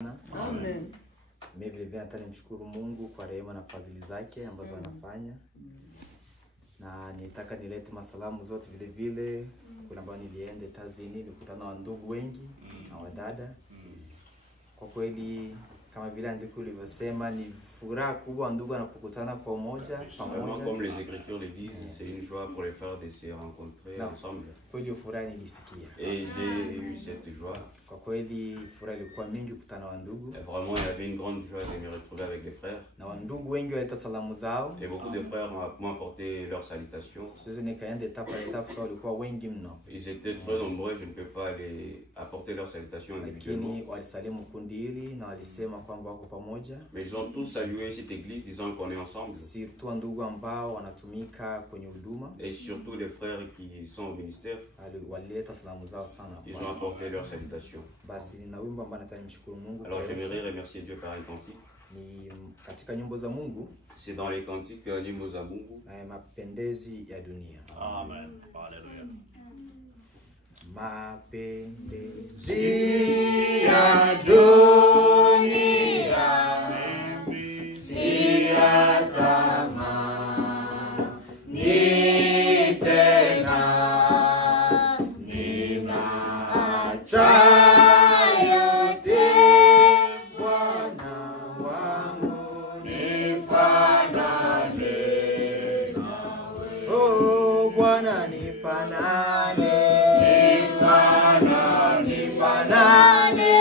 Amen. Mimi vile vile nataka nimshukuru Mungu kwa rehema na fadhili zake ambazo anafanya. Na nitaka nilete masalamu zote vile vile. Kuna ambao nilienda Tazini, nilikutana na ndugu wengi na wadada. Kwa kweli kama vile andiko lilivyosema ni furaha kubwa ndugu anapokutana kwa umoja pamoja. Comme les écritures le disent, c'est une joie pour les frères de se rencontrer ensemble. Kweli furaha nilisikia. Et j'ai eu cette joie. Kwa kweli furaha ilikuwa mingi kukutana na ndugu. Vraiment, il y avait une grande joie de me retrouver avec les frères. Na ndugu wengi waleta salamu zao. Et beaucoup de frères m'ont apporté leurs salutations. Sisi nikaenda etapa kwa walikuwa wengi mno. Ils étaient très nombreux, je ne peux pas les apporter leurs salutations individuellement. Lakini walisalimu kundi hili na walisema kwamba wako pamoja. Mais ils ont tous salué cette église disant qu'on est ensemble. Surtout ndugu ambao wanatumika kwenye huduma. Et surtout les frères qui sont au ministère. Walileta salamu zao sana. Ils ont apporté leurs salutations. Basi na wimbo ambao nataka nimshukuru Mungu. Alors j'aimerais remercier Dieu par les cantiques. Ni katika nyimbo za Mungu. C'est dans les cantiques nyimbo za Mungu. Na mapendezi ya dunia. Amen. Hallelujah. Mapendezi ya dunia si ya thamani tena, ninaacha yote Bwana wangu nifanane nawe. Oh Bwana nifanane, nifanane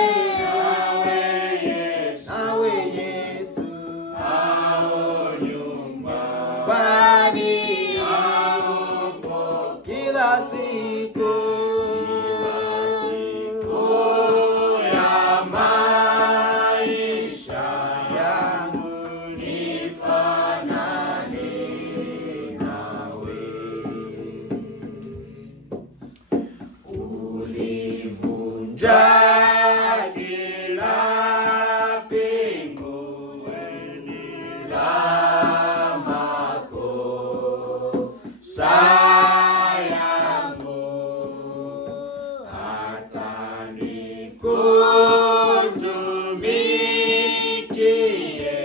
nawe Yesu, hao nyumbani hapo kila siku ya maisha yangu nifanane nawe. Ulivunja kila pengo la makosa yangu, hata nikutumikie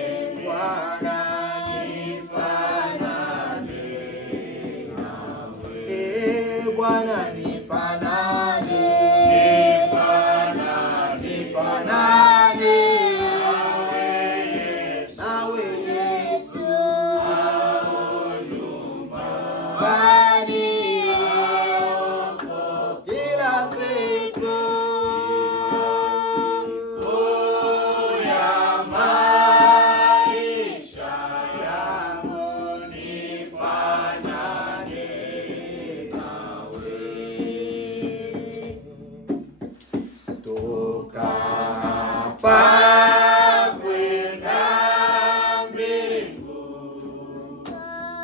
Bwana nifanane nawe. Bwana nifanane, nifanane nawe Yesu, hao nyumbani hapo kila siku ya maisha yangu nifanane nawe. Toka hapa kwenda mbingu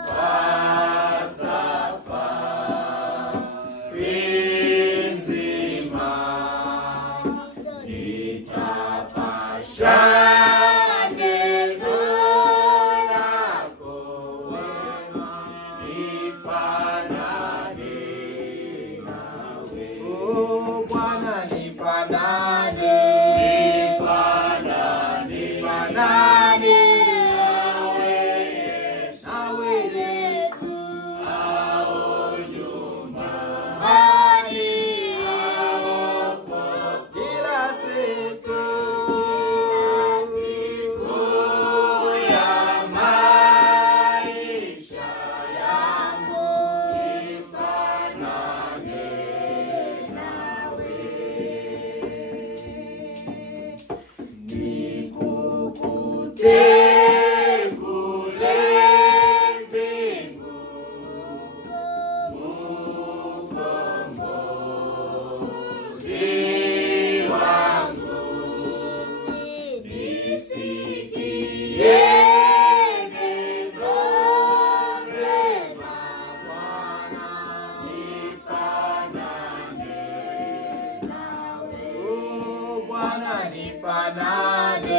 kwa safari nzima, nitapasha neno lako wema, nifanane nawe. Oh Bwana nifanane, nifanane nawe Yesu, hao nyumbani hapo kila siku ya maisha yangu nifanane nawe. Nikukute kule mbingu, Mkombozi wangu, nisikie neno rema Bwana nifanane nawe. Oh Bwana nifanane,